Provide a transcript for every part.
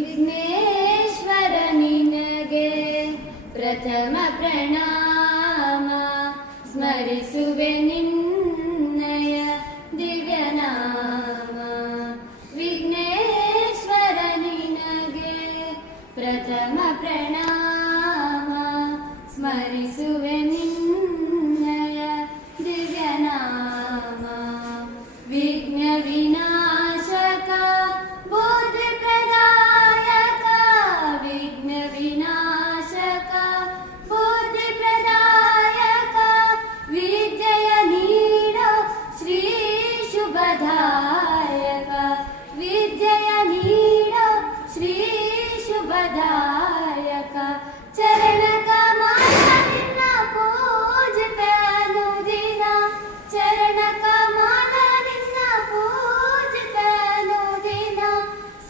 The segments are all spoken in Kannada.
ವಿಘ್ನೇಶ್ವರ ನಿನಗೆ ಪ್ರಥಮ ಪ್ರಣಾಮ, ಸ್ಮರಿಸುವೆ ನಿನ್ನಯ ದಿವ್ಯನಾಮ. ವಿಘ್ನೇಶ್ವರ ನಿನಗೆ ಪ್ರಥಮ ಪ್ರಣಾಮ, ಸ್ಮರಿಸುವೆ ನಿನ್ನಯ ದಿವ್ಯನಾಮ. ವಿಘ್ನ ವಿನಾಶಕ ಬೋಧಿ ಪ್ರದಾಯಕ, ವಿಘ್ನ ವಿನಾಶಕ ಬೋಧಿ ಪ್ರದಾಯಕ, ವಿದ್ಯೆಯ ನೀಡೋ ಶ್ರೀ ಶುಭದಾಯಕ, ವಿದ್ಯೆಯ ನೀಡೋ ಶ್ರೀ ಶುಭದಾಯಕ. ಚರಣ ಕಮಲ ನಿನ್ನ ಪೂಜಿಪೆ ಅನುದಿನ, ಚರಣ ಕಮಲ ನಿನ್ನ ಪೂಜಿಪೆ ಅನುದಿನ.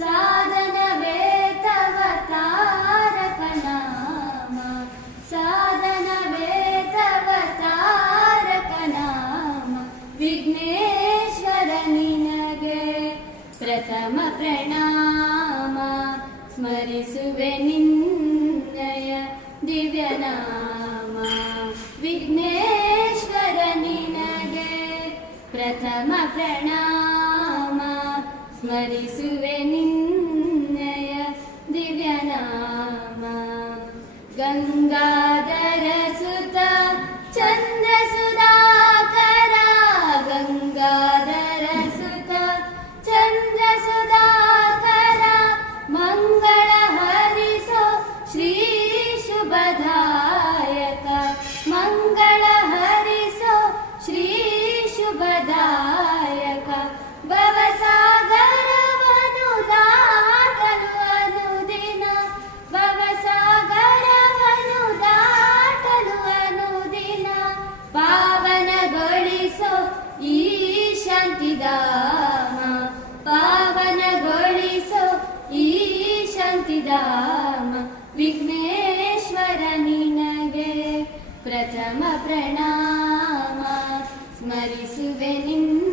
ಸಾಧನವೇ ತವ ತಾರಕ ನಾಮ, ಸಾಧನವೇ ತವ ತಾರಕ ನಾಮ. ವಿಘ್ನೇಶ್ವರ ನಿನಗೆ ಪ್ರಥಮ ಪ್ರಣಾಮ, ಸ್ಮರಿಸುವೆ ನಿನ್ನಯ ದಿವ್ಯನಾಮ. ವಿಘ್ನೇಶ್ವರ ನಿನಗೆ ಪ್ರಥಮ ಪ್ರಣಾಮ, ಸ್ಮರಿಸುವೆ ನಿನ್ನಯ ದಿವ್ಯನಾಮ. ಗಂಗಾಧರ ಸುತ ಚಂದ್ರ ಸುಧಾಕರ, ಗಂಗಾಧರ ಸುತ ಚಂದ್ರ ಸುಧಾಕರ, ಮಂಗಳ ಹರಿಸೋ ಶ್ರೀ ಶುಭದಾಯಕ, ಮಂಗಳ ಹರಿಸೋ ಶ್ರೀ ಶುಭದಾಯಕ. ಭವಸಾಗರವನು ದಾಟಲು ಅನುದಿನ, ಭವಸಾಗರವನು ದಾಟಲು ಅನುದಿನ. ಪಾವನಗೊಳಿಸೋ ಈ ಶಾಂತಿಧಾಮ, ಪಾವನಗೊಳಿಸೋ ಈ ಶಾಂತಿಧಾಮ. ವಿಘ್ನೇಶ್ವರ ನಿನಗೆ ಪ್ರಥಮ ಪ್ರಣಾಮ, ಸ್ಮರಿಸುವೆ ನಿನ್ನ